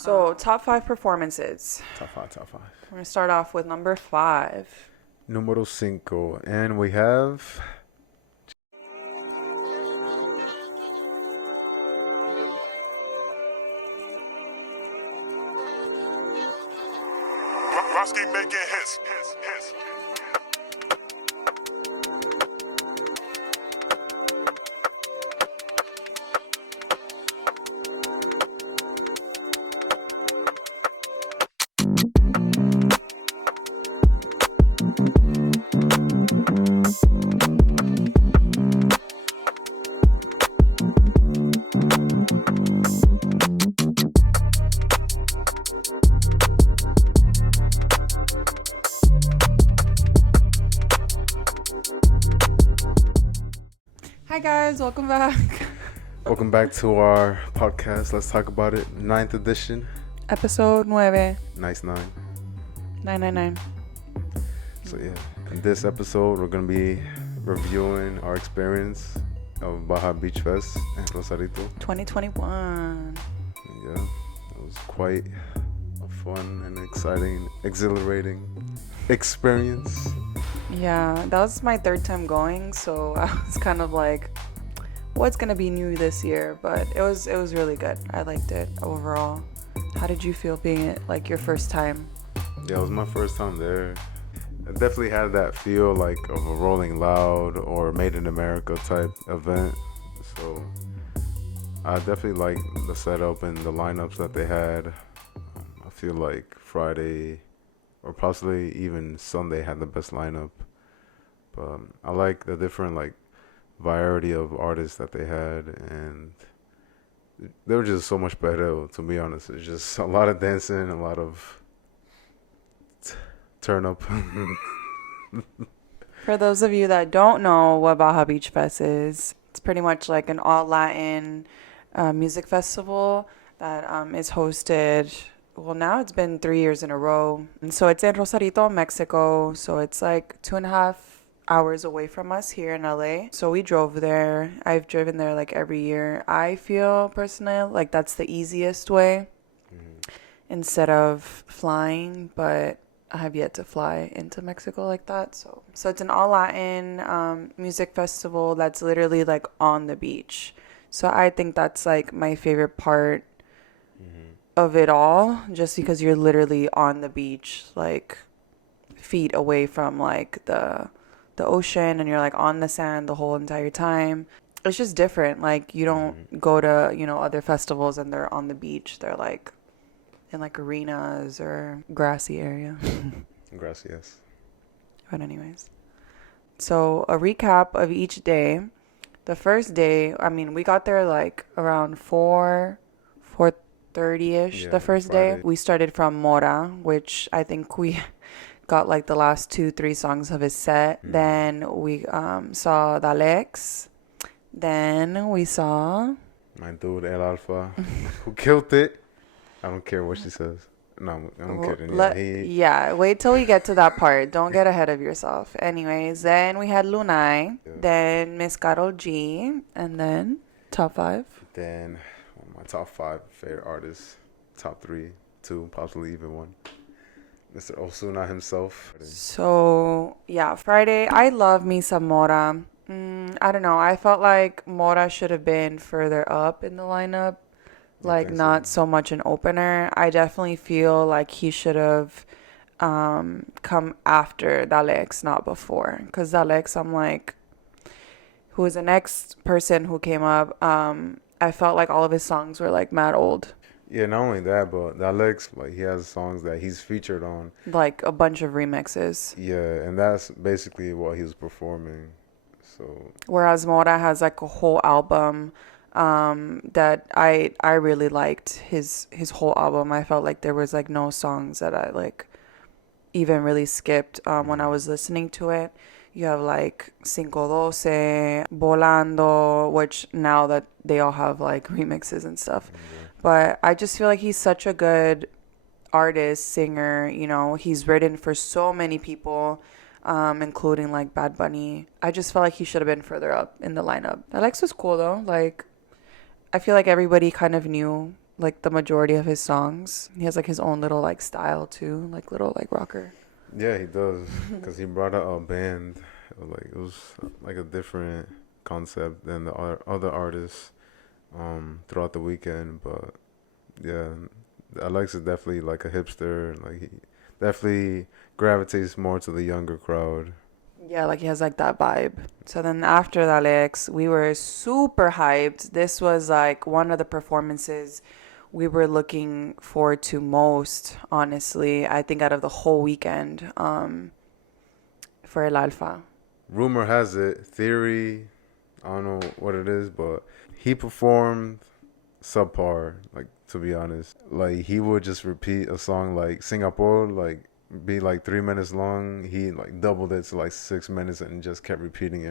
So, top 5 performances. Top five, top five. We're going to start off with number 5. Número cinco. And we have... Roski making hits. Hi, guys. Welcome back. Welcome back to our podcast. Let's talk about it. 9th edition. Episode 9. Nice 9. 999. So yeah, in this episode, we're going to be reviewing our experience of Baja Beach Fest and Rosarito. 2021. Yeah, it was quite a fun and exciting, exhilarating experience. Yeah, that was my 3rd time going, so I was kind of like, what's gonna be new this year? But it was really good. I liked it overall. How did you feel being it like your first time? Yeah, it was my first time there. I definitely had that feel like of a Rolling Loud or Made in America type event. So I definitely liked the setup and the lineups that they had. I feel like Friday or possibly even Sunday had the best lineup. But I like the different like variety of artists that they had, and they were just so much better, to be honest. It's just a lot of dancing, a lot of turn up. For those of you that don't know what Baja Beach Fest is, it's pretty much like an all Latin music festival that is hosted. Well, now it's been 3 years in a row. And so it's in Rosarito, Mexico. So it's like 2.5 hours away from us here in LA. So we drove there. I've driven there like every year. I feel personally like that's the easiest way instead of flying, but I have yet to fly into Mexico like that. So it's an all Latin music festival that's literally like on the beach. So I think that's like my favorite part of it all, just because you're literally on the beach, like feet away from like the ocean, and you're like on the sand the whole entire time. It's just different. Like you don't go to, other festivals and they're on the beach. They're like in like arenas or grassy area. Gracias. But anyways, so a recap of each day. The first day, I mean, we got there like around 4:30ish. Yeah, The first day Friday. we started from Mora, which I think we got like the last 2-3 songs of his set. Then we saw Dalex. Then we saw My dude, El Alfa, who killed it. I don't care what she says. No, I'm kidding. Yeah, wait till we get to that part. Don't get ahead of yourself. Anyways, then we had Lunay, then Miss Karol G, and then top 5. Then one of my top 5 favorite artists, top 3, 2, possibly even 1. Mr. Ozuna himself. So, yeah, Friday, I love me some Mora. I don't know. I felt like Mora should have been further up in the lineup. Like, not so much an opener. I definitely feel like he should have come after Dalex, not before. Because Dalex, I'm like, who was the next person who came up, I felt like all of his songs were like mad old. Yeah, not only that, but Alex, like he has songs that he's featured on. Like a bunch of remixes. Yeah, and that's basically what he was performing. So Whereas Mora has like a whole album that I really liked his whole album. I felt like there was like no songs that I like even really skipped when I was listening to it. You have like Cinco Doce, Volando, which now that they all have like remixes and stuff. But I just feel like he's such a good artist, singer. He's written for so many people, including like Bad Bunny. I just felt like he should have been further up in the lineup. Alex was cool though. Like, I feel like everybody kind of knew like the majority of his songs. He has like his own little like style too, like little like rocker. Yeah, he does. Because he brought out a band. Like, it was like a different concept than the other artists throughout the weekend. But yeah, Alex is definitely like a hipster. Like, he definitely gravitates more to the younger crowd. Yeah, like he has like that vibe. So then after the Alex, we were super hyped. This was like one of the performances we were looking forward to most, honestly. I think out of the whole weekend, for El Alfa. Rumor has it, theory, I don't know what it is, but he performed subpar, like, to be honest. Like, he would just repeat a song like Singapore, like, be like 3 minutes long. He like doubled it to like 6 minutes and just kept repeating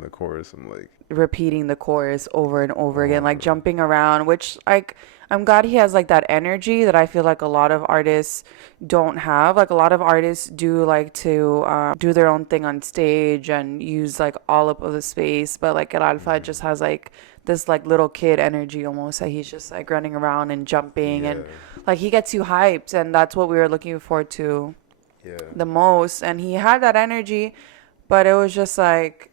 the chorus. I'm like, Repeating the chorus over and over again, like jumping around, which like I'm glad he has like that energy that I feel like a lot of artists don't have. Like a lot of artists do like to do their own thing on stage and use like all of the space, but like El Alfa just has like this like little kid energy almost, that he's just like running around and jumping and like he gets you hyped, and that's what we were looking forward to the most. And he had that energy, but it was just like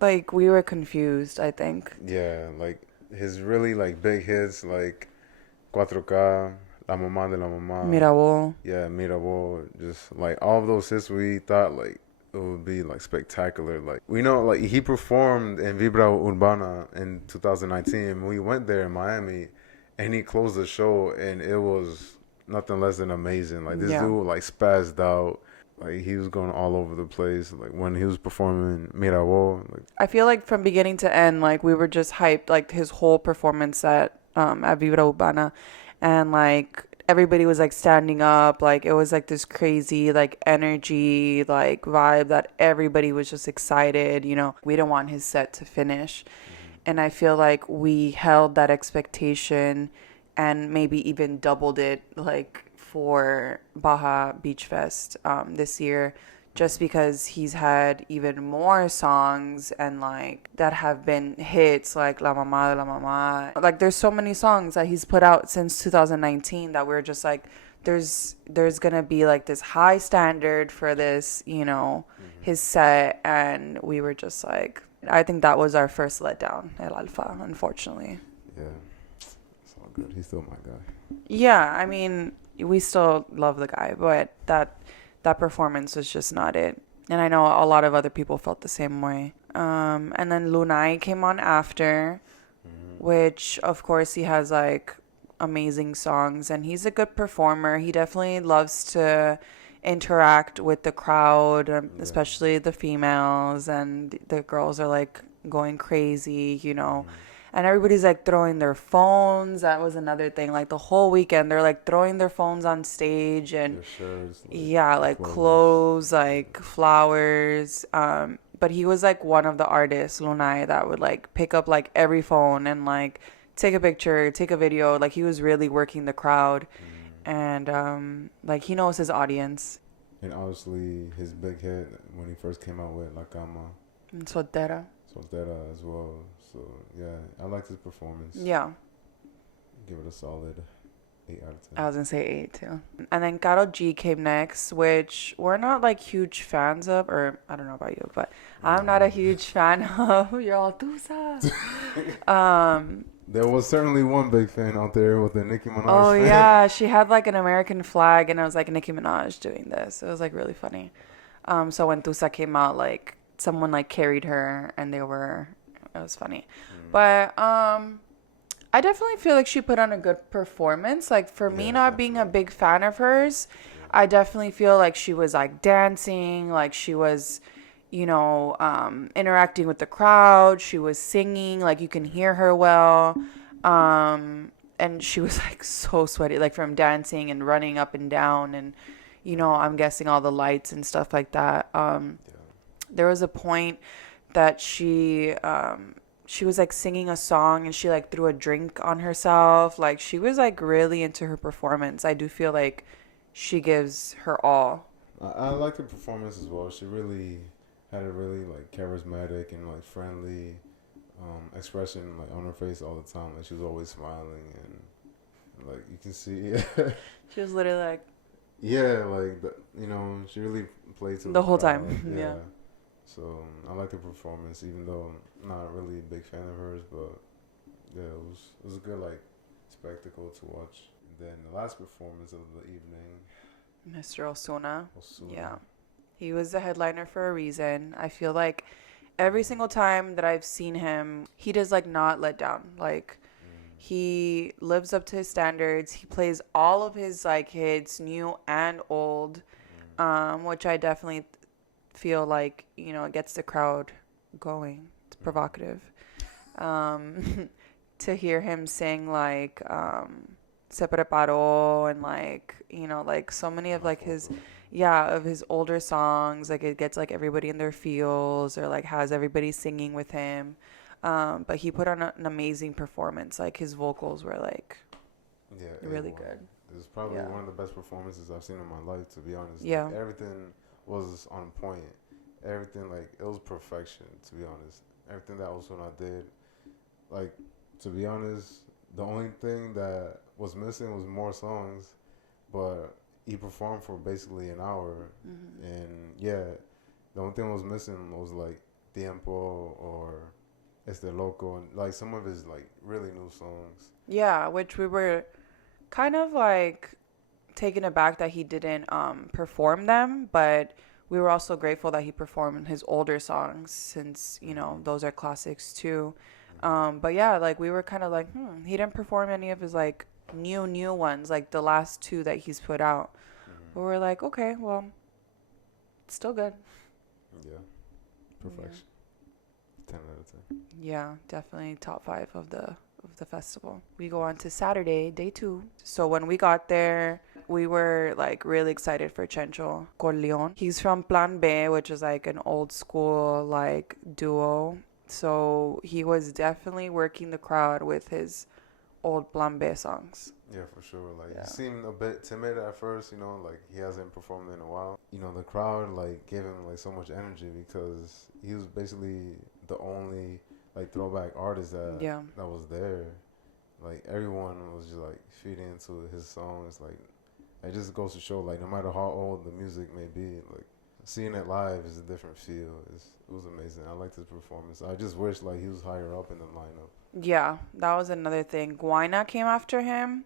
we were confused, I think. yeah, like his really like big hits like Cuatro K, La Mamá de la Mamá. Mirabo. Yeah, Mirabo. Just like all of those hits, we thought like it would be like spectacular. Like, we know like he performed in Vibra Urbana in 2019. We went there in Miami, and he closed the show, and it was nothing less than amazing. Like, this dude like spazzed out. Like, he was going all over the place. Like, when he was performing Mirabo, like, I feel like from beginning to end, like we were just hyped, like his whole performance at Vibra Urbana, and like everybody was like standing up, like it was like this crazy like energy, like vibe that everybody was just excited. You know, we didn't want his set to finish, and I feel like we held that expectation, and maybe even doubled it, like for Baja Beach Fest this year, just because he's had even more songs and like that have been hits, like La Mamá de la Mamá. Like there's so many songs that he's put out since 2019 that we're just like, there's gonna be like this high standard for this, you know, his set, and we were just like, I think that was our first letdown, El Alfa, unfortunately. yeah, it's all good. He's still my guy. Yeah, I mean, we still love the guy, but that performance was just not it. And I know a lot of other people felt the same way. And then Lunay came on after, which of course he has like amazing songs, and he's a good performer. He definitely loves to interact with the crowd, especially the females, and the girls are like going crazy, you know. And everybody's like throwing their phones. That was another thing. Like the whole weekend, they're like throwing their phones on stage, and Their shirts, like, yeah, like clothes, like flowers. But he was like one of the artists, Lunay, that would like pick up like every phone and like take a picture, take a video. Like he was really working the crowd, and like he knows his audience. And obviously his big hit when he first came out with La Cama, And Soltera. Soltera as well. So yeah, I liked his performance. Yeah. Give it a solid 8 out of 10. I was gonna say 8 too. And then Karol G came next, which we're not like huge fans of, or I don't know about you, but I'm not a huge fan of. You're all Tusa. There was certainly one big fan out there with the Nicki Minaj Oh fan. yeah, she had like an American flag, and it was like Nicki Minaj doing this. It was like really funny. So when Tusa came out, like someone like carried her, and it was funny. But I definitely feel like she put on a good performance. Like for me, not being a big fan of hers, I definitely feel like she was like dancing, like she was, you know, interacting with the crowd. She was singing, like you can hear her well. And she was like so sweaty, like from dancing and running up and down, and you know, I'm guessing all the lights and stuff like that. There was a point that she was like singing a song, and she like threw a drink on herself. Like she was like really into her performance. I do feel like she gives her all. I liked her performance as well. She really had a really like charismatic and like friendly expression like on her face all the time. Like she was always smiling, and Like you can see, She was literally like yeah, like she really played to the whole crowd. time. Yeah. So I like the performance, even though I'm not really a big fan of hers, but yeah, it was a good like spectacle to watch. And then the last performance of the evening, Mr. Osuna. Ozuna. Yeah. He was the headliner for a reason. I feel like every single time that I've seen him, he does like not let down. Like he lives up to his standards. He plays all of his like hits, new and old, which I definitely feel like it gets the crowd going. It's provocative. To hear him sing like Se Preparó and like like so many of like his of his older songs, like it gets like everybody in their feels or like has everybody singing with him. But he put on an amazing performance. Like his vocals were like really A1. good. It was probably one of the best performances I've seen in my life, to be honest. Yeah. Like, everything was on point. Everything, like, it was perfection, to be honest. Everything that Ozuna did, like, to be honest, the only thing that was missing was more songs, but he performed for basically an hour, and the only thing that was missing was like Tiempo or Este Loco, and like some of his like really new songs. Yeah, which we were kind of like taken aback that he didn't perform them, but we were also grateful that he performed his older songs since those are classics too. But yeah, like we were kind of like, he didn't perform any of his like new ones, like the last two that he's put out. But we're like, okay, well, it's still good. Yeah, perfection. 10 out of 10. Yeah, definitely top 5 of the festival. We go on to Saturday, day 2. So when we got there, we were like really excited for Chencho Corleon. He's from Plan B, which is like an old school like duo. So he was definitely working the crowd with his old Plan B songs. Yeah, for sure. Like he seemed a bit timid at first, like he hasn't performed in a while. The crowd like gave him like so much energy because he was basically the only like throwback artist that was there. Like everyone was just like feeding into his songs. Like it just goes to show like no matter how old the music may be, like seeing it live is a different feel. It was amazing. I liked his performance. I just wish like he was higher up in the lineup. Yeah, that was another thing. Guayna came after him.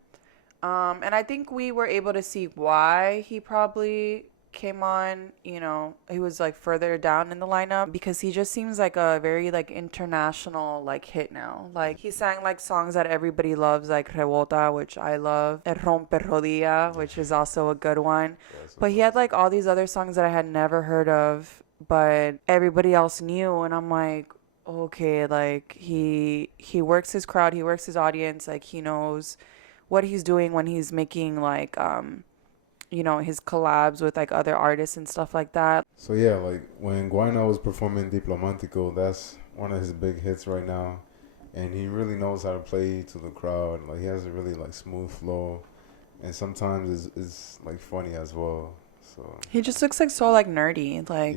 And I think we were able to see why he probably came on, he was like further down in the lineup because he just seems like a very like international like hit now. Like he sang like songs that everybody loves, like Rebota, which I love, and Romper Rodilla, which is also a good one. But he had like all these other songs that I had never heard of, but everybody else knew, and I'm like, okay, like he works his crowd, he works his audience, like he knows what he's doing when he's making like his collabs with like other artists and stuff like that. So yeah, like when Guayna was performing Diplomático, that's one of his big hits right now, and he really knows how to play to the crowd. Like he has a really like smooth flow, and sometimes it's like funny as well. So he just looks like so like nerdy. Like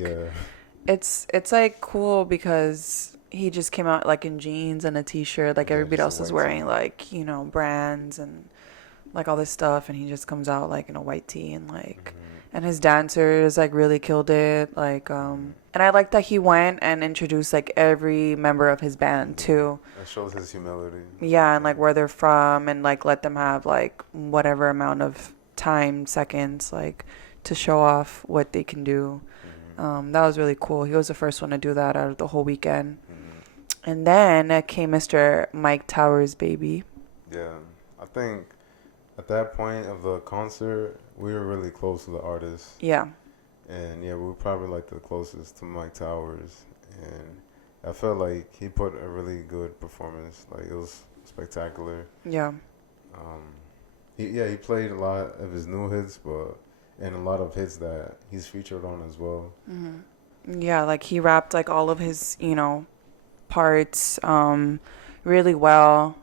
it's like cool because he just came out like in jeans and a t-shirt, like everybody else is wearing like brands and like all this stuff, and he just comes out like in a white tee and like and his dancers like really killed it, like and I like that he went and introduced like every member of his band too. That shows his humility. Yeah, and like where they're from, and like let them have like whatever amount of seconds like to show off what they can do. That was really cool. He was the first one to do that out of the whole weekend. And then came Mr. Mike Towers, baby. Yeah, I think at that point of the concert, we were really close to the artist. Yeah. And we were probably like the closest to Mike Towers. And I felt like he put a really good performance. Like it was spectacular. Yeah. He played a lot of his new hits, and a lot of hits that he's featured on as well. Yeah, like he rapped like all of his, parts really well.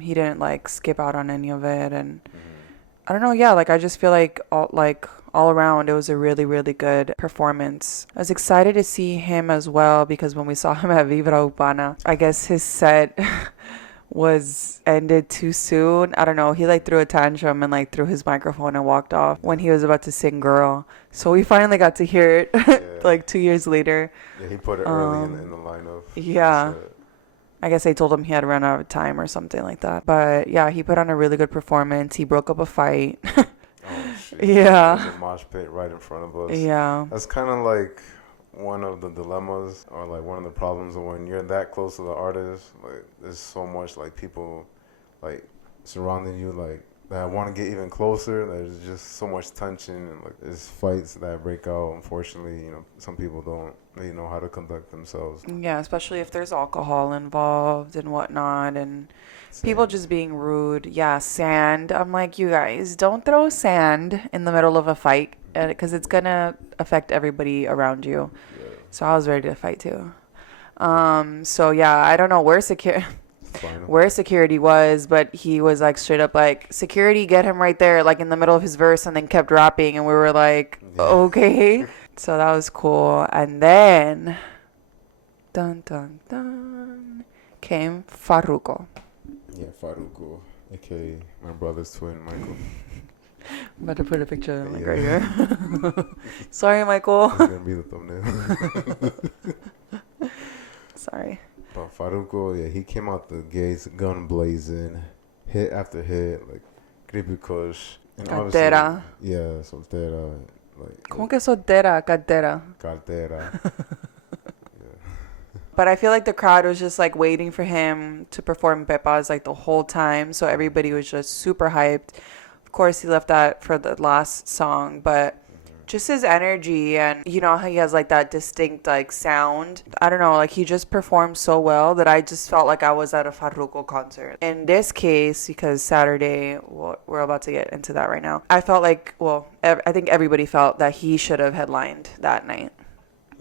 He didn't like skip out on any of it, and I don't know, like I just feel like all around it was a really, really good performance. I was excited to see him as well because when we saw him at Vibra Urbana, I guess his set was ended too soon. I don't know. He like threw a tantrum and like threw his microphone and walked off when he was about to sing Girl. So we finally got to hear it like 2 years later. Yeah, he put it early in the lineup. Yeah. I guess they told him he had run out of time or something like that. But yeah, he put on a really good performance. He broke up a fight. Oh, shit. Yeah. There's a mosh pit right in front of us. Yeah. That's kind of like one of the dilemmas or like one of the problems when you're that close to the artist. Like, there's so much like people like surrounding you like that want to get even closer. There's just so much tension and like there's fights that break out. Unfortunately, some people don't really know how to conduct themselves. Yeah, especially if there's alcohol involved and whatnot, and people just being rude. Yeah, sand. I'm like, you guys, don't throw sand in the middle of a fight because it's going to affect everybody around you. Yeah. So I was ready to fight too. So yeah, I don't know where security was, but he was like straight up like, security, get him right there, like in the middle of his verse, and then kept rapping, and we were like, okay. So that was cool. And then, dun dun dun, came Farruko. Yeah, Farruko, aka my brother's twin, Michael. I'm about to put a picture like right here. Sorry, Michael. It's gonna be the thumbnail. Sorry. But Farruko, yeah, he came out the gates, gun blazing, hit after hit, like Creepy Kush. And Cartera. Yeah, soltera. Like, ¿Cómo que soltera? Cartera. Cartera. But I feel like the crowd was just like waiting for him to perform Pepas like the whole time. So everybody was just super hyped. Of course, he left that for the last song, but just his energy and how he has like that distinct like sound. I don't know, like he just performed so well that I just felt like I was at a Farruko concert. In this case, because Saturday, well, we're about to get into that right now. I felt like, I think everybody felt that he should have headlined that night.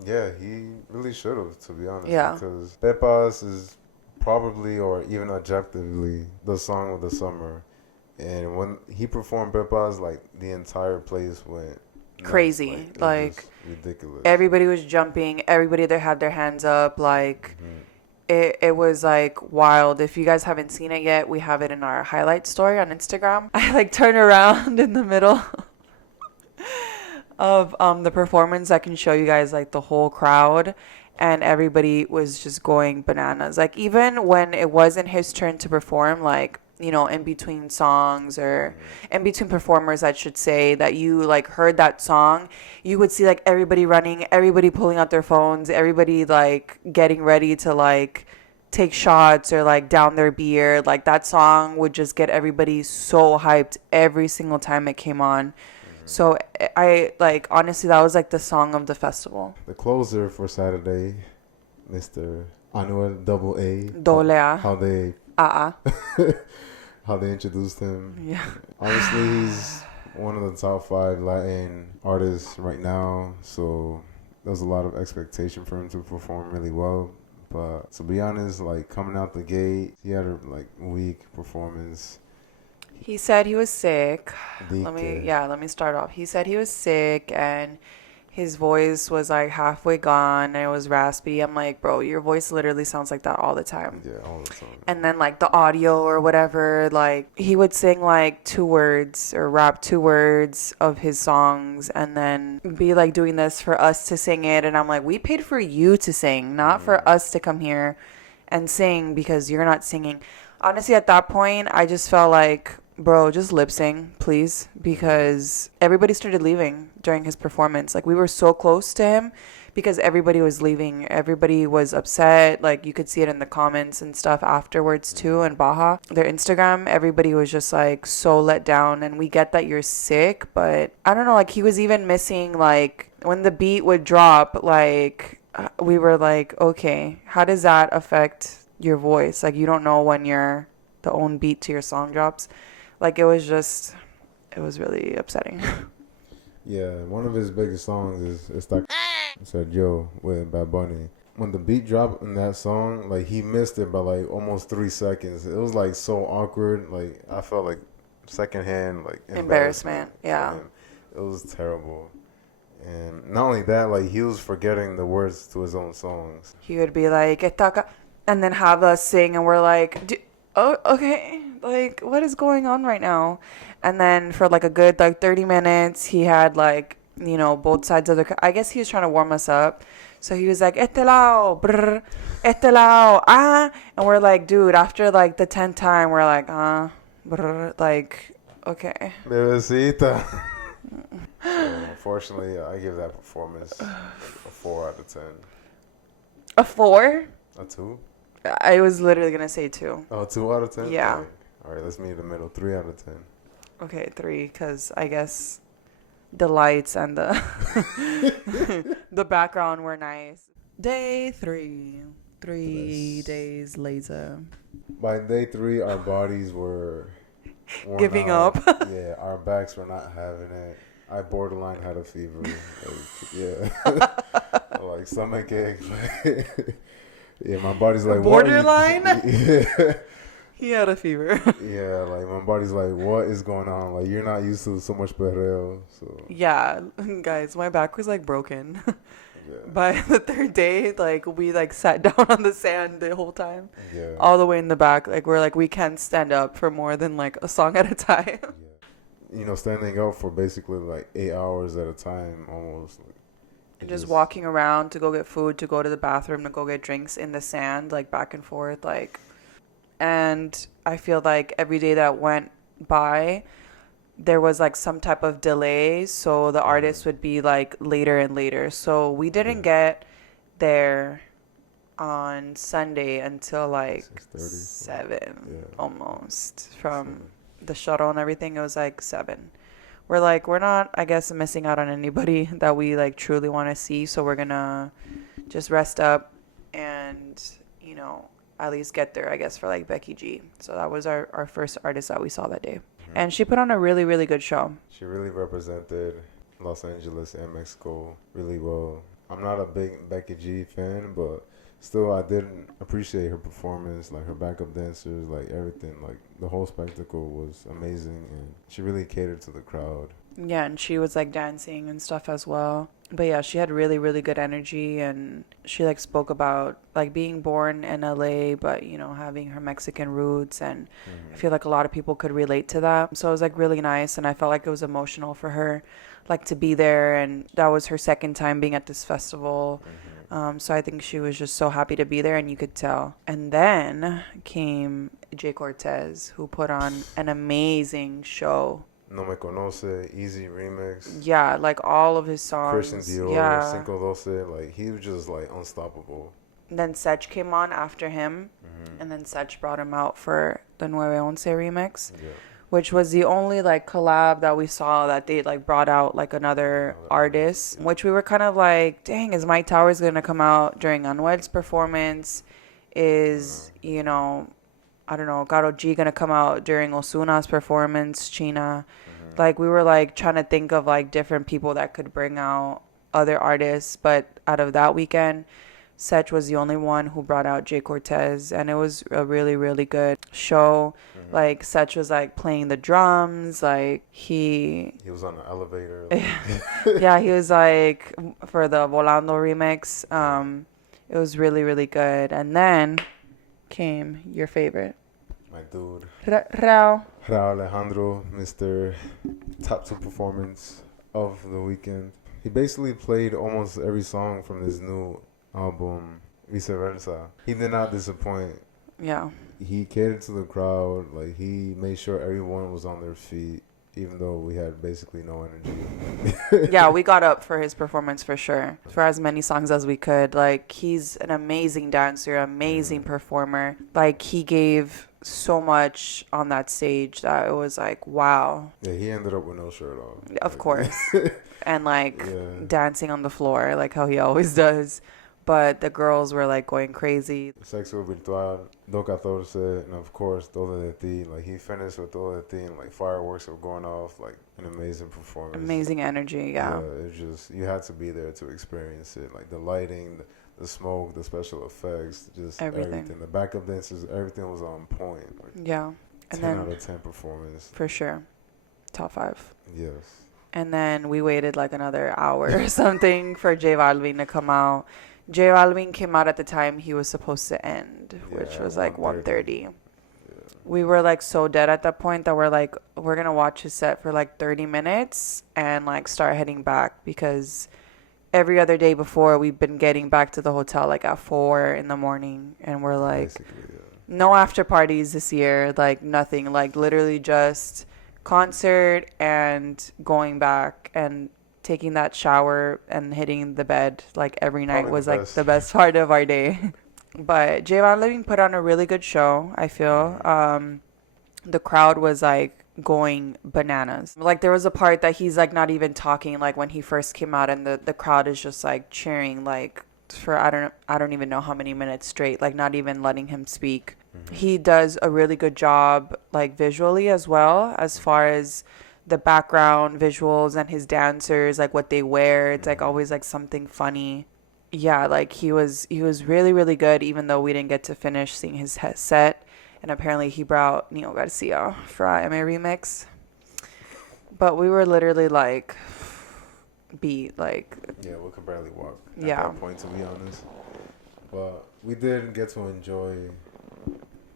Yeah, he really should have, to be honest. Yeah. Because Pepas is probably, or even objectively, the song of the summer. And when he performed Pepas, like the entire place went crazy. Like ridiculous. Everybody was jumping. Everybody there had their hands up. Like it was like wild. If you guys haven't seen it yet, we have it in our highlight story on Instagram. I like turn around in the middle of the performance. I can show you guys like the whole crowd, and everybody was just going bananas. Like even when it wasn't his turn to perform, like in between songs or in between performers, I should say, that you like heard that song, you would see like everybody running, everybody pulling out their phones, everybody like getting ready to like take shots or like down their beer. Like that song would just get everybody so hyped every single time it came on. So I like, honestly, that was like the song of the festival. The closer for Saturday, Mr. Anuel Double A. Double A. How they how they introduced him. Yeah. Obviously, he's one of the top 5 Latin artists right now, so there's a lot of expectation for him to perform really well. But to be honest, like coming out the gate, he had a like weak performance. He said he was sick. Let me start off. He said he was sick and his voice was like halfway gone and it was raspy. I'm like, bro, your voice literally sounds like that all the time. Yeah, all the time. And then like the audio or whatever, like he would sing like 2 words or rap 2 words of his songs and then be like doing this for us to sing it. And I'm like, we paid for you to sing, not for us to come here and sing because you're not singing. Honestly, at that point, I just felt like, bro, just lip sing, please, because everybody started leaving during his performance. Like, we were so close to him because everybody was leaving. Everybody was upset. Like, you could see it in the comments and stuff afterwards, too, in Baja. Their Instagram, everybody was just, like, so let down. And we get that you're sick, but I don't know, like, he was even missing, like, when the beat would drop, like, we were like, okay, how does that affect your voice? Like, you don't know when the own beat to your song drops. Like, it was really upsetting. Yeah, one of his biggest songs is Esta Said Yo with Bad Bunny. When the beat dropped in that song, like, he missed it by, like, almost 3 seconds. It was, like, so awkward. Like, I felt like secondhand, like, embarrassment. Yeah. It was terrible. And not only that, like, he was forgetting the words to his own songs. He would be like, "Estaca," and then have us sing, and we're like, oh, okay, like what is going on right now? And then for like a good like 30 minutes, he had like, both sides of I guess he was trying to warm us up. So he was like, este lado, brr, este lado, ah. And we're like, dude, after like the 10th time, we're like, brr, like, okay. Bebecita. So, unfortunately, I give that performance a 4 out of 10. A 4? A 2? I was literally going to say 2. Oh, 2 out of 10? Yeah. All right, let's meet in the middle. 3 out of 10. Okay, 3, because I guess the lights and the the background were nice. Day 3. 3 days later. By day 3, our bodies were worn Giving out. up. Yeah, our backs were not having it. I borderline had a fever. Like, yeah. Like stomach ache. Yeah, my body's like, Borderline? What yeah. He had a fever. Yeah, like my body's like, what is going on? Like you're not used to so much perreo. So Yeah, guys, my back was like broken. yeah. By the 3rd day, like we like sat down on the sand the whole time. Yeah. All the way in the back. Like we're like we can't stand up for more than like a song at a time. Yeah. Standing up for basically like 8 hours at a time almost. Like, And just walking around to go get food, to go to the bathroom, to go get drinks in the sand, like back and forth, like. And I feel like every day that went by, there was like some type of delay, so the artist would be like later and later. So we didn't get there on Sunday until like 7 almost from the shuttle and everything. It was like 7. We're not, I guess, missing out on anybody that we like truly want to see, so we're gonna just rest up and at least get there, I guess, for like Becky G. So that was our first artist that we saw that day. And she put on a really, really good show. She really represented Los Angeles and Mexico really well. I'm not a big Becky G fan, but still I did appreciate her performance, like her backup dancers, like everything. Like the whole spectacle was amazing, and she really catered to the crowd. Yeah, and she was like dancing and stuff as well. But yeah, she had really, really good energy, and she like spoke about like being born in LA, but having her Mexican roots, and I feel like a lot of people could relate to that. So it was like really nice, and I felt like it was emotional for her, like to be there, and that was her second time being at this festival. So I think she was just so happy to be there, and you could tell. And then came Jay Cortez, who put on an amazing show. No Me Conoce, Easy Remix. Yeah, like all of his songs. Christian Dior, yeah. Cinco Doce, like he was just like unstoppable. And then Sech came on after him, and then Sech brought him out for the 911 remix, which was the only like collab that we saw that they like brought out like another artist, which we were kind of like, dang, is Mike Towers gonna come out during Anuel's performance? Is I don't know, Garo G gonna come out during Osuna's performance, China? Like we were like trying to think of like different people that could bring out other artists, but out of that weekend, Sech was the only one who brought out Jay Cortez, and it was a really, really good show. Like Sech was like playing the drums, like he was on the elevator. yeah, he was like for the Volando remix. It was really, really good. And then came your favorite, my dude, Rao Alejandro, Mr. Top 2 performance of the weekend. He basically played almost every song from this new album, Vice Versa. He did not disappoint. Yeah. He catered to the crowd. Like he made sure everyone was on their feet, even though we had basically no energy. Yeah, we got up for his performance for sure, for as many songs as we could. Like he's an amazing dancer, amazing performer. Like he gave so much on that stage that it was like, wow. Yeah, he ended up with no shirt on. Of course. And like dancing on the floor like how he always does. But the girls were like going crazy. Sexo Virtual, Do 14, and of course Todo de Ti. Like he finished with Todo de Ti, and like fireworks were going off. Like an amazing performance. Amazing energy, yeah. It's just you had to be there to experience it. Like the lighting, the smoke, the special effects, just everything. The backup dancers, everything was on point. Like yeah. And 10 then, out of 10 performance. For sure. Top 5. Yes. And then we waited like another hour or something for J Balvin to come out. J Balvin came out at the time he was supposed to end, which was like 1:30. we were like so dead at that point that we're like, we're gonna watch his set for like 30 minutes and like start heading back, because every other day before we've been getting back to the hotel like at 4 in the morning, and we're like, Basically, yeah. no after parties this year, like nothing, like literally just concert and going back and taking that shower and hitting the bed like every night Probably was the like best. the best part of our day. But J Balvin put on a really good show, I feel. The crowd was like going bananas. Like there was a part that he's like not even talking, like when he first came out, and the crowd is just like cheering like for I don't even know how many minutes straight, like not even letting him speak. He does a really good job like visually as well, as far as the background visuals and his dancers, like what they wear. It's like always like something funny. Yeah, like he was really really good, even though we didn't get to finish seeing his set. And apparently he brought Neo Garcia for our MA remix. But we were literally like beat, like Yeah, we could barely walk at Yeah. that point, to be honest. But we did get to enjoy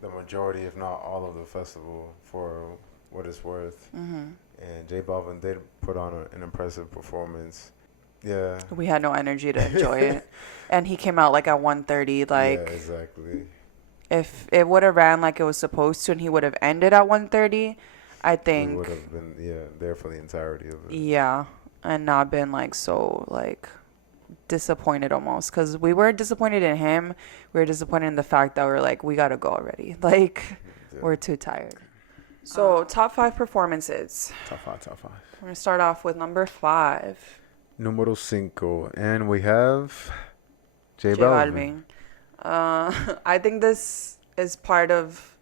the majority, if not all, of the festival for what it's worth. And J Balvin did put on an impressive performance. Yeah. we had no energy to enjoy it. And he came out like at 1:30, like yeah, exactly. if it would have ran like it was supposed to and he would have ended at 1:30, I We think, would have been there for the entirety of it. yeah, and not been like so like disappointed almost, because we were disappointed in him. We were disappointed in the fact that we're like, we gotta go already. Like Yeah. we're too tired. So top 5 performances. Top five, top five. We're gonna start off with number 5. Numero cinco. And we have J J Balvin. Balvin. I think this is part of.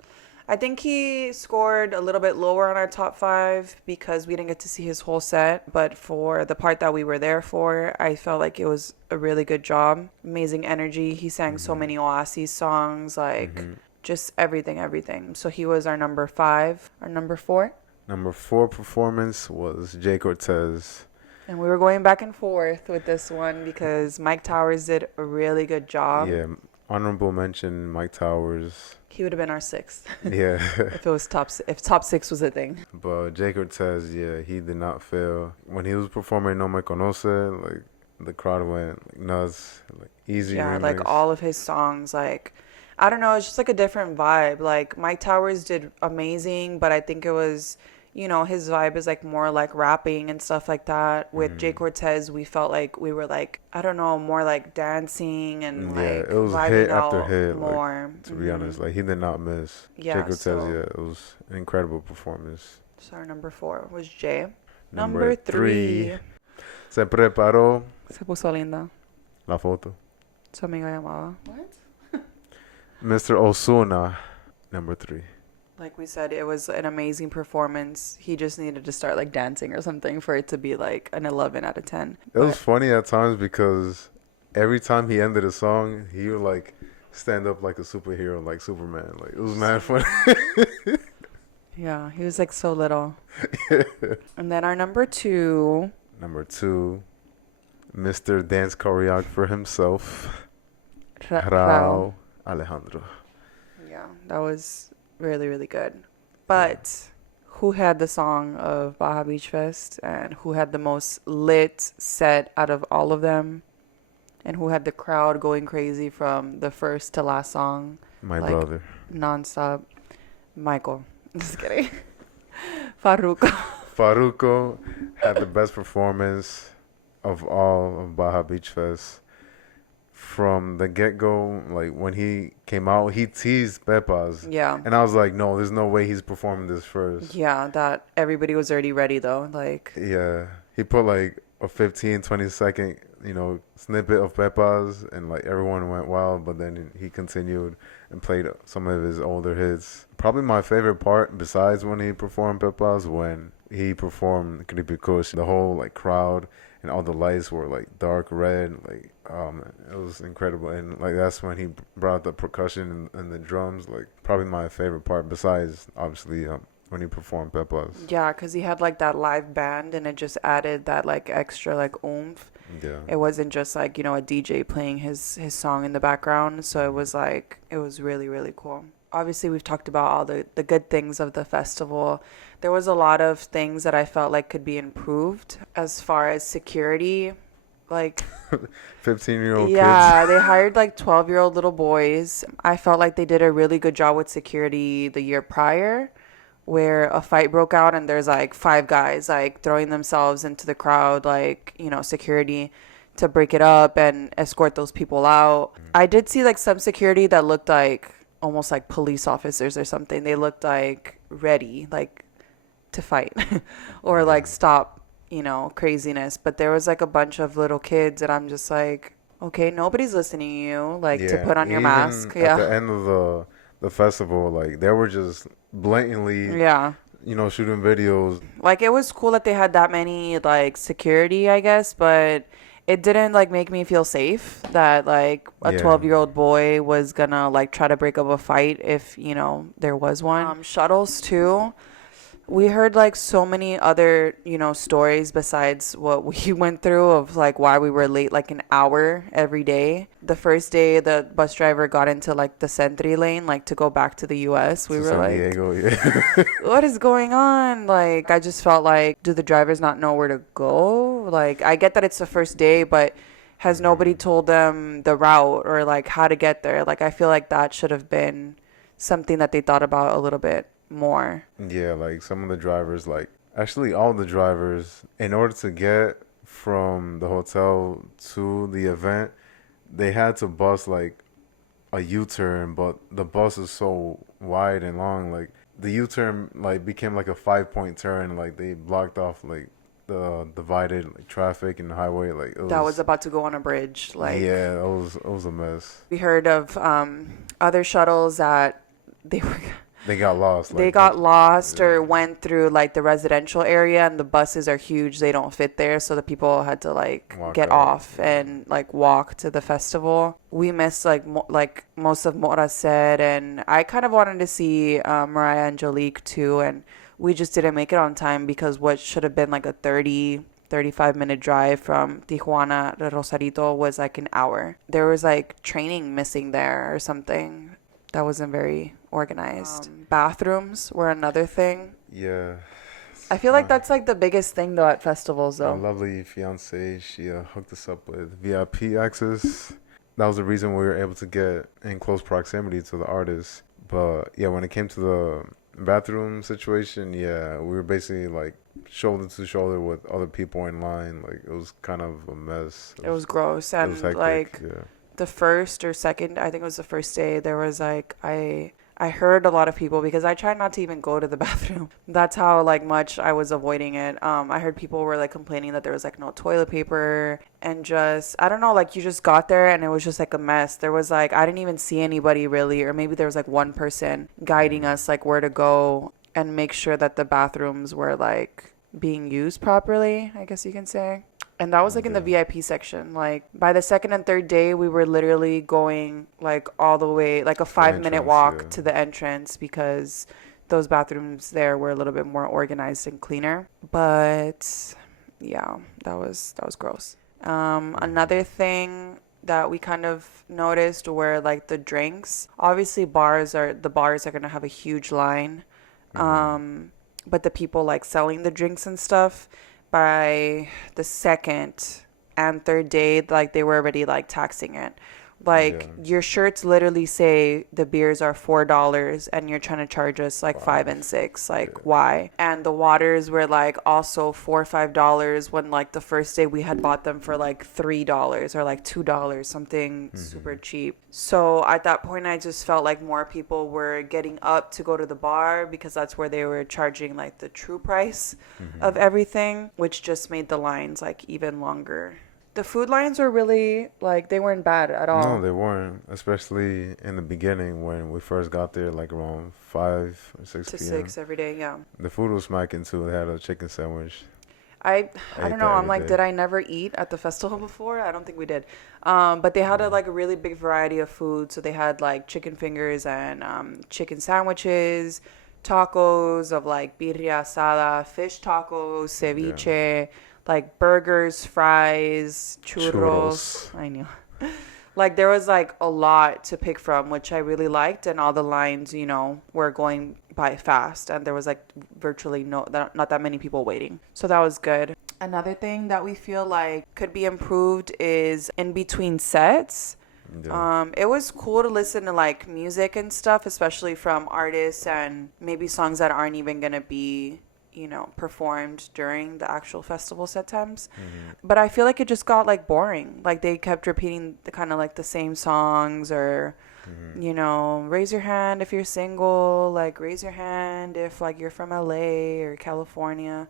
I think he scored a little bit lower on our top 5 because we didn't get to see his whole set. But for the part that we were there for, I felt like it was a really good job. Amazing energy. He sang so many Oasis songs, like just everything. So he was our number 5. Our number 4. Number 4 performance was Jay Cortez. And we were going back and forth with this one because Mike Towers did a really good job. Yeah, honorable mention, Mike Towers. He would have been our 6th Yeah. if it was if top 6 was a thing. But Jay Cortez, yeah, he did not fail. When he was performing No Me Conoce, like, the crowd went like, nuts. Like, easy Yeah, remix. like all of his songs, like I don't know, it's just like a different vibe. Like Mike Towers did amazing, but I think it was, you know, his vibe is like more like rapping and stuff like that. With Jay Cortez, we felt like we were like, I don't know, more like dancing and Yeah, like it was vibing hit after out hit, like, more. to be honest, like, he did not miss. Yeah, Jay Cortez, so- yeah, it was an incredible performance. So our number 4 was Jay. Number Number three. 3. Se preparó Se puso linda. la foto. Su amiga llamaba. What? Mr. Osuna, number 3. Like we said, it was an amazing performance. He just needed to start like dancing or something for it to be like an 11 out of 10. It was funny at times because every time he ended a song, he would like stand up like a superhero, like Superman. Like, it was mad funny. Yeah, he was like so little. And then our number 2. Number 2, Mr. Dance Choreographer himself, Rao Alejandro. Yeah, that was really, really good. But who had the song of Baja Beach Fest and who had the most lit set out of all of them? And who had the crowd going crazy from the first to last song, My Like- brother. nonstop? Michael. Just kidding. Farruko. Faruko had the best performance of all of Baja Beach Fest. From the get-go, like, when he came out, he teased Pepas. Yeah. And I was like, no, there's no way he's performing this first. Yeah, that everybody was already ready though. Like, Yeah. He put, like, a 15, 20-second, snippet of Pepas, and, like, everyone went wild, but then he continued and played some of his older hits. Probably my favorite part, besides when he performed Pepas, when he performed Creepy Kush, the whole, like, crowd and all the lights were, like, dark red. Like, it was incredible. And, like, that's when he brought the percussion and the drums. Like, probably my favorite part, besides, obviously, when he performed Pepas. yeah, because he had like that live band and it just added that like extra like oomph. Yeah. It wasn't just like, a DJ playing his song in the background. So it was like, it was really, really cool. obviously we've talked about all the good things of the festival. There was a lot of things that I felt like could be improved as far as security. Like, 15-year-old yeah, they hired like 12-year-old little boys. I felt like they did a really good job with security the year prior, where a fight broke out and there's like five guys like throwing themselves into the crowd, like, security to break it up and escort those people out. I did see like some security that looked like almost like police officers or something. They looked like ready, like to fight or like stop, craziness. But there was like a bunch of little kids and I'm just like, okay, nobody's listening to you, like to put on your mask. Even at the end of the festival, like they were just blatantly, Yeah. shooting videos. Like it was cool that they had that many like security, I guess, but it didn't like make me feel safe that like a Yeah. 12-year-old boy was gonna like try to break up a fight if, there was one. Shuttles too. We heard like so many other, stories besides what we went through of like why we were late like an hour every day. The first day the bus driver got into like the Sentry lane, like to go back to the US. We To were San like, Diego, yeah. what is going on? Like, I just felt like, do the drivers not know where to go? Like, I get that it's the first day, but has nobody told them the route or like how to get there? Like, I feel like that should have been something that they thought about a little bit more. Yeah, like some of the drivers, like actually all the drivers, in order to get from the hotel to the event, they had to bus like a U-turn, but the bus is so wide and long, like the U-turn like became like a 5-point turn, like they blocked off like the divided like traffic and the highway, like That was about to go on a bridge. Like, yeah, it was a mess. we heard of other shuttles that they were. They got lost. They Like, got lost or went through like the residential area and the buses are huge. They don't fit there. So the people had to like Walk get out. off and like walk to the festival. We missed like like most of Mora said. And I kind of wanted to see Mariah Angelique too. And we just didn't make it on time because what should have been like a 35-minute drive from Tijuana to Rosarito was like an hour. There was like training missing there or something. That wasn't very organized. Bathrooms were another thing. yeah. I feel like that's like the biggest thing though at festivals My though. lovely fiance, she hooked us up with VIP access. That was the reason we were able to get in close proximity to the artists. But yeah, when it came to the bathroom situation, yeah, we were basically like shoulder to shoulder with other people in line. Like it was kind of a mess. It was gross. It And was hectic. like Yeah. the first or second, I think it was the first day, there was like I heard a lot of people because I tried not to even go to the bathroom. That's how like much I was avoiding it. I heard people were like complaining that there was like no toilet paper and just I don't know, like you just got there and it was just like a mess. There was like I didn't even see anybody really, or maybe there was like one person guiding us like where to go and make sure that the bathrooms were like being used properly, I guess you can say. And that was like in the VIP section. Like by the second and third day, we were literally going like all the way, like a 5-minute entrance, walk yeah. to the entrance because those bathrooms there were a little bit more organized and cleaner. But yeah, that was gross. Another thing that we kind of noticed were like the drinks. Obviously, the bars are gonna have a huge line. But the people like selling the drinks and stuff, by the second and third day, like they were already like taxing it. Like Yeah. your shirts literally say the beers are $4 and you're trying to charge us like 5 and 6. Like why? And the waters were like also $4 or $5 when like the first day we had bought them for like $3 or like $2, something super cheap. So at that point I just felt like more people were getting up to go to the bar because that's where they were charging like the true price of everything, which just made the lines like even longer. The food lines were really, like, they weren't bad at all. No, they weren't. Especially in the beginning when we first got there, like around 5 or 6 to p.m. 6 every day, yeah. The food was smacking too. They had a chicken sandwich. I ate don't know. that I'm every like, day. did I never eat at the festival before? I don't think we did. But they had like a really big variety of food. So they had like chicken fingers and chicken sandwiches, tacos of like birria asada, fish tacos, ceviche, like burgers, fries, churros. Churros. I knew. Like there was like a lot to pick from, which I really liked, and all the lines, were going by fast, and there was like virtually not that many people waiting. So that was good. Another thing that we feel like could be improved is in between sets. Yeah. It was cool to listen to like music and stuff, especially from artists and maybe songs that aren't even gonna be, performed during the actual festival set times. But I feel like it just got like boring. Like they kept repeating the kind of like the same songs, or raise your hand if you're single, like raise your hand if like you're from LA or California.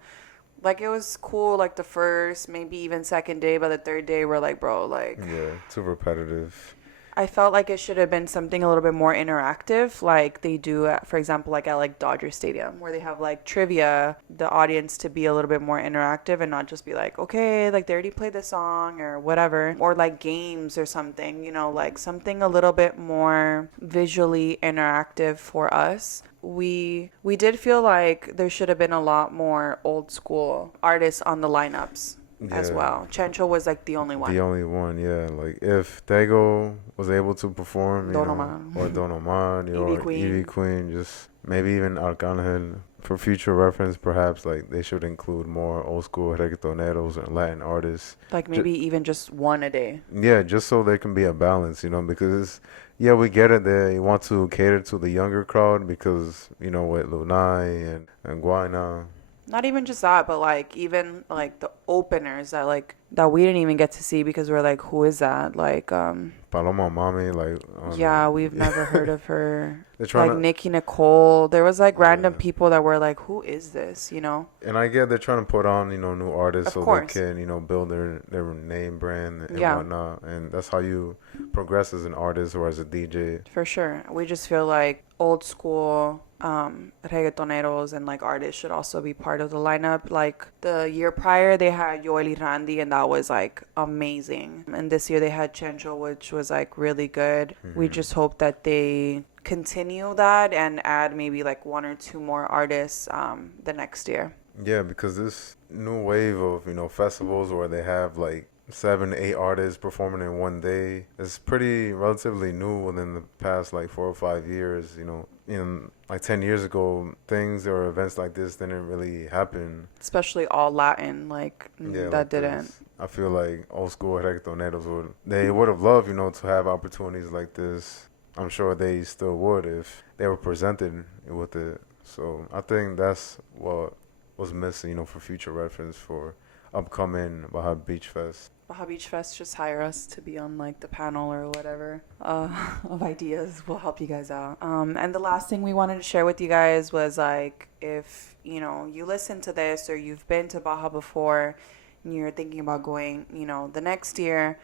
Like it was cool like the first, maybe even second day, but the third day we're like, bro, like Yeah, too repetitive. I felt like it should have been something a little bit more interactive, like they do, for example, like at like Dodger Stadium, where they have like trivia, the audience to be a little bit more interactive and not just be like, okay, like they already played the song or whatever, or like games or something, like something a little bit more visually interactive for us. We did feel like there should have been a lot more old school artists on the lineups as Yeah. well. Chencho was like the only one. The only one, yeah. Like if Dago was able to perform, Don Omar. or Don Omar, Ivy or Queen. Ivy Queen, just maybe even Arcangel. For future reference, perhaps like they should include more old school reggaetoneros and Latin artists. Like maybe even just one a day. Yeah, just so there can be a balance, because yeah, we get it there. You want to cater to the younger crowd because, with Lunai and Guayna. Not even just that, but like even like the openers that we didn't even get to see because we're like, who is that? Like, Paloma Mami, like, I don't yeah, know. we've never heard of her. They're trying Like to, Nicki Nicole. There was like random Yeah. people that were like, who is this? and I get they're trying to put on, new artists Of so course. they can, build their name brand and Yeah. whatnot. And that's how you progress as an artist or as a DJ. For sure. We just feel like old school reggaetoneros and like artists should also be part of the lineup. Like the year prior they had Yoel y Randy, and that was like amazing. And this year they had Chencho, which was like really good. We just hope that they continue that and add maybe like one or two more artists the next year. Yeah, because this new wave of, festivals where they have like 7, 8 artists performing in one day is pretty relatively new within the past like 4 or 5 years. In like 10 years ago, things or events like this didn't really happen. Especially all Latin, like Yeah, that like didn't. this. I feel like old school reggaetoneros would have loved, to have opportunities like this. I'm sure they still would if they were presented with it. So I think that's what was missing, for future reference for upcoming Baja Beach Fest. Baja Beach Fest, just hire us to be on like the panel or whatever of ideas. We'll help you guys out. And the last thing we wanted to share with you guys was like, if you listen to this or you've been to Baja before and you're thinking about going, the next year,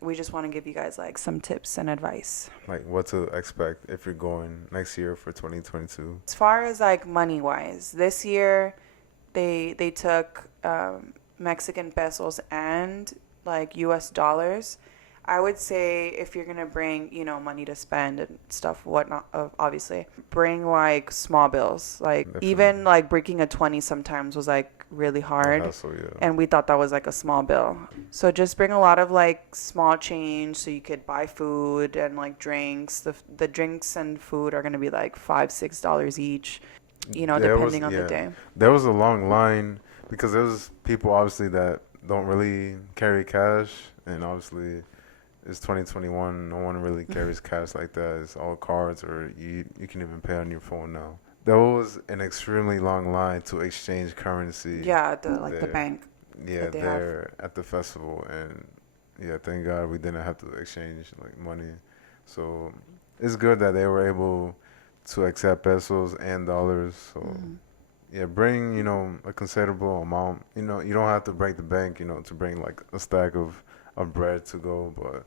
we just want to give you guys like some tips and advice. Like what to expect if you're going next year for 2022. As far as like money wise, this year they took Mexican pesos and like US dollars. I would say if you're gonna bring, money to spend and stuff, whatnot, obviously, bring like small bills. Like Definitely. even like breaking a 20 sometimes was like really hard. Hassle, yeah. And we thought that was like a small bill. So just bring a lot of like small change so you could buy food and like drinks. The drinks and food are gonna be like $5-6 each, depending on the day. There was a long line because there was people obviously that don't really carry cash, and obviously it's 2021. No one really carries cash like that. It's all cards, or you can even pay on your phone now. There was an extremely long line to exchange currency. Yeah, the there. bank. Yeah, that they there at the festival, and yeah, thank God we didn't have to exchange like money. So it's good that they were able to accept pesos and dollars. So yeah, bring a considerable amount. You don't have to break the bank. To bring like a stack of bread to go, but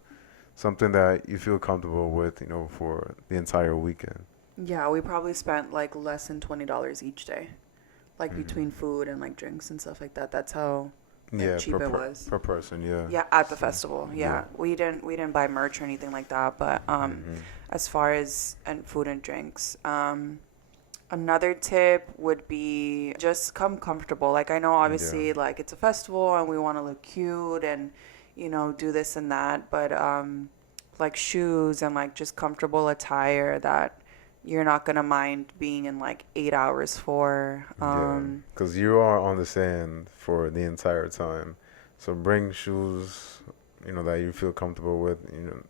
something that you feel comfortable with. For the entire weekend. Yeah, we probably spent like less than $20 each day, like between food and like drinks and stuff like that. That's how cheap it was. per person. Yeah. Yeah, at the festival. Yeah, we didn't buy merch or anything like that. But as far as food and drinks, another tip would be just come comfortable. Like I know obviously like it's a festival and we want to look cute and do this and that, but like shoes and like just comfortable attire that you're not gonna mind being in like 8 hours for. Yeah, because you are on the sand for the entire time. So bring shoes, that you feel comfortable with,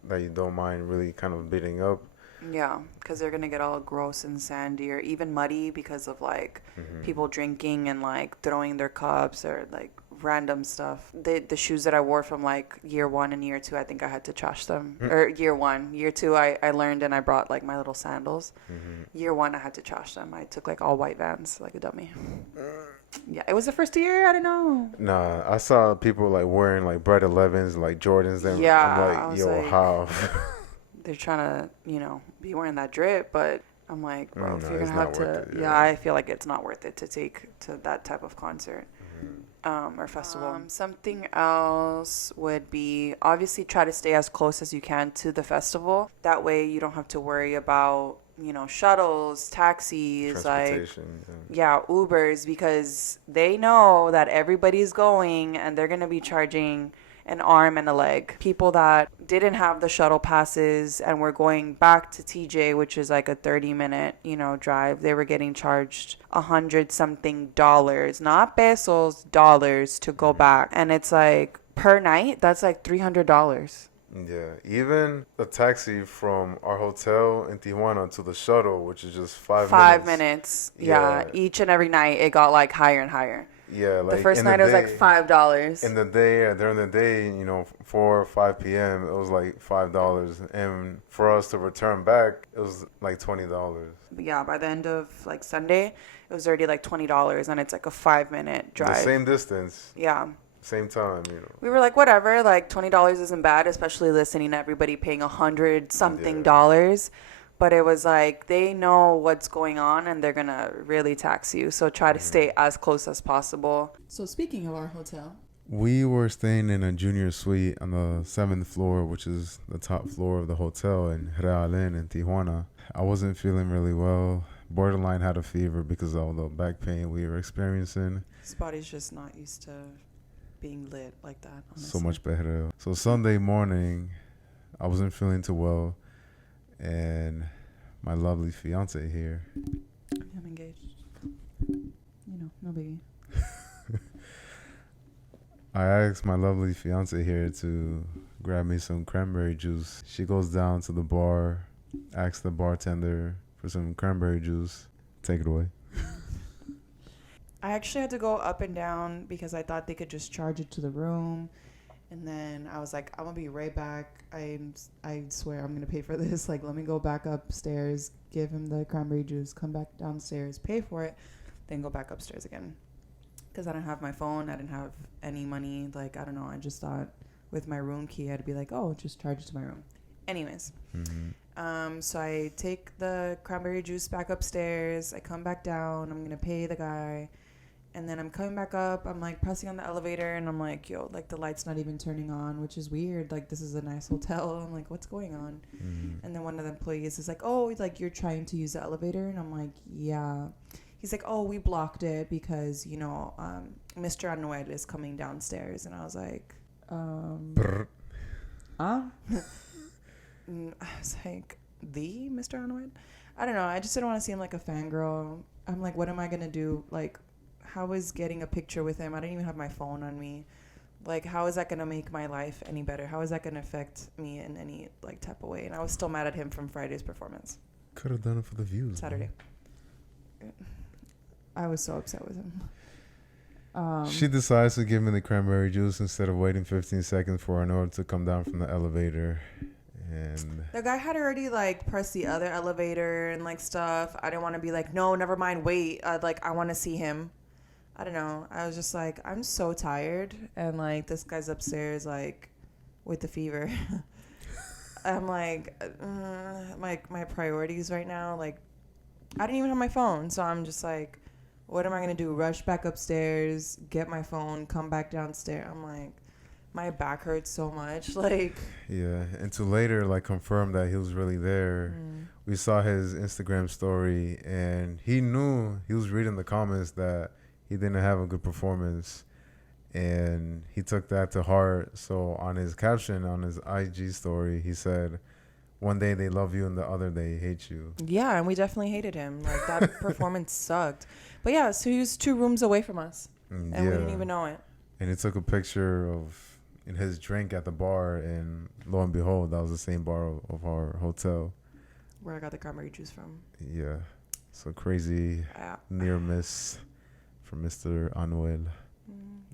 that you don't mind really kind of beating up. Yeah, because they're gonna get all gross and sandy or even muddy because of like people drinking and like throwing their cups or like random stuff. The shoes that I wore from like year 1 and year 2, I think I had to trash them. Or year 1, year 2, I learned and I brought like my little sandals. Year 1, I had to trash them. I took like all white Vans like a dummy. Yeah, it was the first year. I don't know. Nah, I saw people like wearing like bright 11s, like Jordans. And Yeah, I'm I like, was yo, like, how? they're trying to, be wearing that drip, but I'm like, bro, if No, you're it's gonna have not to, worth it, yeah, I feel like it's not worth it to take to that type of concert or festival. Something else would be obviously try to stay as close as you can to the festival. That way you don't have to worry about, shuttles, taxis, like, Transportation. yeah, Ubers, because they know that everybody's going and they're gonna be charging an arm and a leg. People that didn't have the shuttle passes and were going back to TJ, which is like a 30-minute, drive, they were getting charged $100-something, not pesos, dollars to go back. And it's like per night, that's like $300. Yeah, even the taxi from our hotel in Tijuana to the shuttle, which is just 5 minutes. Yeah, each and every night it got like higher and higher. Yeah, like the first in night the it was like day- $5. In the day, during the day, 4 or 5 p.m., it was like $5. And for us to return back, it was like $20. Yeah, by the end of like Sunday, it was already like $20 and it's like a 5-minute drive. The same distance, Yeah. same time, We were like, whatever, like $20 isn't bad, especially listening to everybody paying $100-something dollars. But it was like they know what's going on and they're going to really tax you. So try to stay as close as possible. So speaking of our hotel, We were staying in a junior suite on the 7th floor, which is the top floor of the hotel in Realen in Tijuana. I wasn't feeling really well. Borderline had a fever because of all the back pain we were experiencing. This body's just not used to being lit like that. Honestly. So much better. So Sunday morning, I wasn't feeling too well. And my lovely fiance here. I'm engaged. No biggie. I asked my lovely fiance here to grab me some cranberry juice. She goes down to the bar, asks the bartender for some cranberry juice. Take it away. I actually had to go up and down because I thought they could just charge it to the room. And then I was like, I'm going to be right back. I swear I'm going to pay for this. Like, let me go back upstairs, give him the cranberry juice, come back downstairs, pay for it, then go back upstairs again. Because I didn't have my phone. I didn't have any money. Like, I don't know. I just thought with my room key, I'd be like, oh, just charge it to my room. Anyways. So I take the cranberry juice back upstairs. I come back down. I'm going to pay the guy. And then I'm coming back up. I'm like pressing on the elevator and I'm like, yo, like the light's not even turning on, which is weird. Like, this is a nice hotel. I'm like, what's going on? And then one of the employees is like, oh, like you're trying to use the elevator. And I'm like, yeah. He's like, oh, we blocked it because, Mr. Anuel is coming downstairs. And I was like, Huh? I was like, the Mr. Anuel? I don't know. I just didn't want to seem like a fangirl. I'm like, what am I going to do? Like, how is getting a picture with him? I didn't even have my phone on me. Like, how is that going to make my life any better? How is that going to affect me in any, like, type of way? And I was still mad at him from Friday's performance. Could have done it for the views. Saturday. I was so upset with him. She decides to give me the cranberry juice instead of waiting 15 seconds for an order to come down from the elevator. And the guy had already, like, pressed the other elevator and, like, stuff. I didn't want to be like, no, never mind, wait. I want to see him. I don't know. I was just like, I'm so tired. And, like, this guy's upstairs, like, with the fever. I'm like, my priorities right now, like, I didn't even have my phone. So I'm just like, what am I going to do? Rush back upstairs, get my phone, come back downstairs. I'm like, my back hurts so much. Like, yeah, and to later, like, confirm that he was really there. We saw his Instagram story, and he knew, he was reading the comments that he didn't have a good performance. and he took that to heart. So on his caption on his IG story, he said, "One day they love you and the other they hate you." Yeah, and we definitely hated him. Like, that performance sucked. But yeah, so he was 2 rooms away from us, and we didn't even know it. And he took a picture of his drink at the bar, and lo and behold, that was the same bar of our hotel. Where I got the cranberry juice from. Yeah. So crazy Yeah. near miss for Mr. Anuel.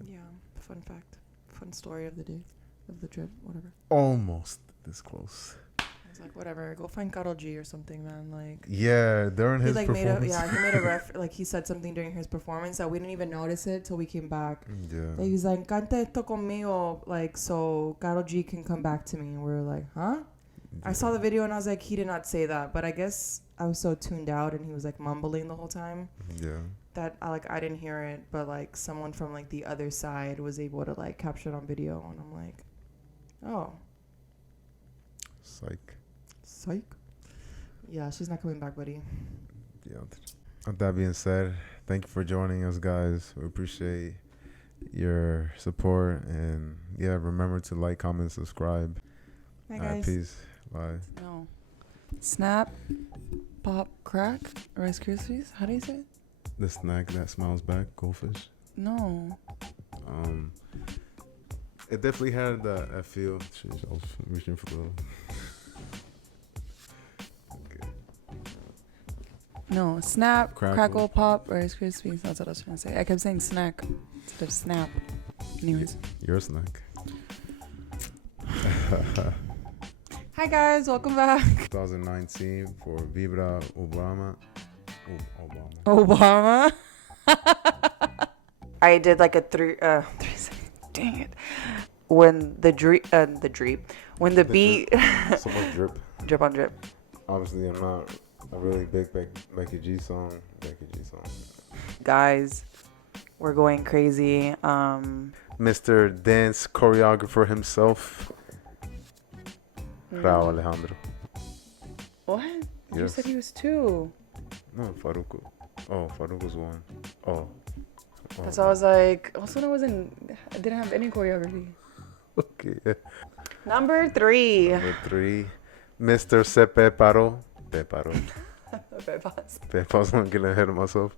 Yeah, fun fact. Fun story of the day. Of the trip, whatever. Almost this close. I was like, whatever, go find Karol G or something, man. Like, Yeah, during he his like performance. he made a like he said something during his performance that we didn't even notice it till we came back. Yeah. He was like, canta esto conmigo, like, so Karol G can come back to me. And we were like, huh? I saw the video and I was like, he did not say that. But I guess I was so tuned out and he was like mumbling the whole time Yeah. that I didn't hear it. But like someone from like the other side was able to like capture it on video. And I'm like, oh, psych. Yeah, she's not coming back, buddy. Yeah. With that being said, thank you for joining us, guys. We appreciate your support, and yeah, remember to like, comment, subscribe. Bye, All right, guys. peace. Bye. No. Snap, pop, crack, Rice Krispies. How do you say it? The snack that smiles back, goldfish. No. It definitely had that feel. Jeez, I was reaching for the. Okay. No, snap, Crackle. crackle, pop, Rice Krispies. That's what I was trying to say. I kept saying snack instead of snap. Anyways. Your snack. Hi guys, welcome back. 2019 for Vibra Obama. Obama. I did like a 3 second. Dang it. When the when the beat So much drip. drip on drip. Obviously, I'm not a really big Becky G song. Guys, we're going crazy. Mr. Dance choreographer himself, Rao Alejandro. What? You Yes. said he was 2. No, Faruko. Oh, Faruko was 1. Oh. That's why I was like, also I didn't have any choreography. Okay. Yeah. Number 3. Number 3, Mr. Se Peparo. Okay, pause. Pepa's not getting ahead of myself.